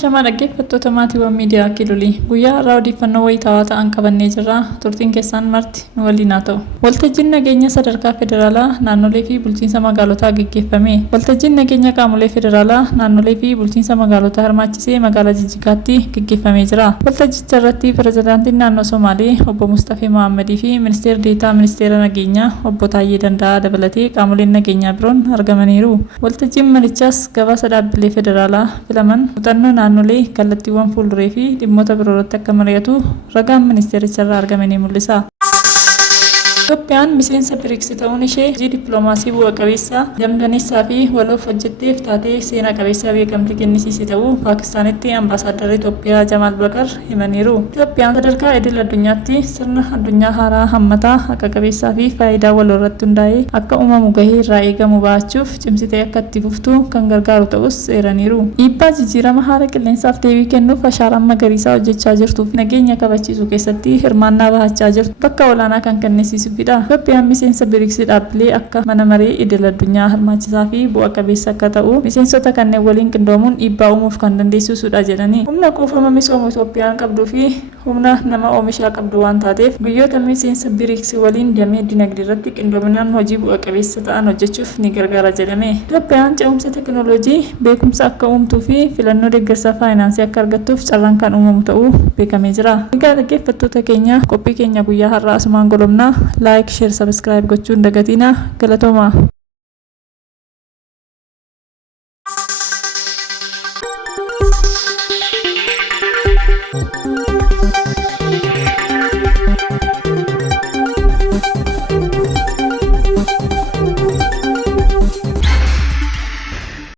Shama dhaggeeffattoota maatiiwwan miidiyaa Kilulii guyyaa har'aa odeeffannoo wayitaawaa ta'an qabannee jirra. Turtiin keessan marti nu waliin haa ta'u. Waltajjiin nageenya sadarkaa federaalaa naannolee fi bulchiinsa magaalotaa gaggeeffame. Waltajjiin nageenya qaamolee federaalaa naannolee fi bulchiinsa magaalotaa hirmaachisee magaalaa Jijjigaatti gaggeeffamee jira. Waltajjicha irratti pirezidaantiin naannoo Somaalee obbo Mustafee Mohammadii fi ministeerri deetaa ministeera nageenyaa obbo Taayyee Danda'aa dabalatee qaamoleen nageenyaa biroon argamaniiru. Waltajjiin marichaas gabaasa dhaabbilee federaalaa filaman muuxannoo naannolee kallattiiwwan fuulduree fi dhimmoota biroo irratti akka mari'atu ragaan ministeericharraa argame ni mul'isa. Itoophiyaan miseensa BRICS ta'uun ishee hojii dippiloomaasii bu'a qabeessa damdaneessaa fi waloof hojjetteef taatee seena qabeessa beekamtii kennisiisee ta'uu Paakistaanitti ambaasaaddarri Itoophiyaa Jamaal Bakar himaniiru. Itoophiyaan sadarkaa idil addunyaatti sirna addunyaa haaraa hammataa haqa qabeessaa fi faayidaa waloo irratti hundaa'ee akka uumamu gahee irraa eegamu ba'achuuf cimsitee akka itti fuftu kan gargaaru ta'us eeraniiru. Dhiibbaa jijjiirama haala qilleensaaf deebii kennuuf ashaaraan magariisaa hojjechaa jirtuuf nageenya kabachiisuu keessatti hirmaannaa bahachaa jirtu bakka olaanaa kan kennisiisuuf Itoophiyaan miseensa BRICS dhaabbilee akka mana maree idil addunyaa hirmaachisaa fi bu'a qabeessa akka ta'u miseensota kanneen waliin qindoomuun dhiibbaa uumuuf kan dandeessisudha jedhanii. Humna kuufama misooma Itoophiyaan qabduu fi humna nama oomishaa qabdu waan taateef biyyoota miseensa BRICS waliin damee dinagdee irratti qindoominaan hojii bu'a qabeessa ta'an hojjechuuf ni gargaara jedhame. Itoophiyaan ce'umsa tekinooloojii beekumsa akka uumtuu fi filannoo deeggarsa faayinaansii akka argattuuf carraan kan uumamu ta'uu beekamee jira. Egaa dhaggeeffattoota keenya qophii keenya guyyaa har'aa asumaan golomnaa like share subscribe gochuun dagatina galatoomaa.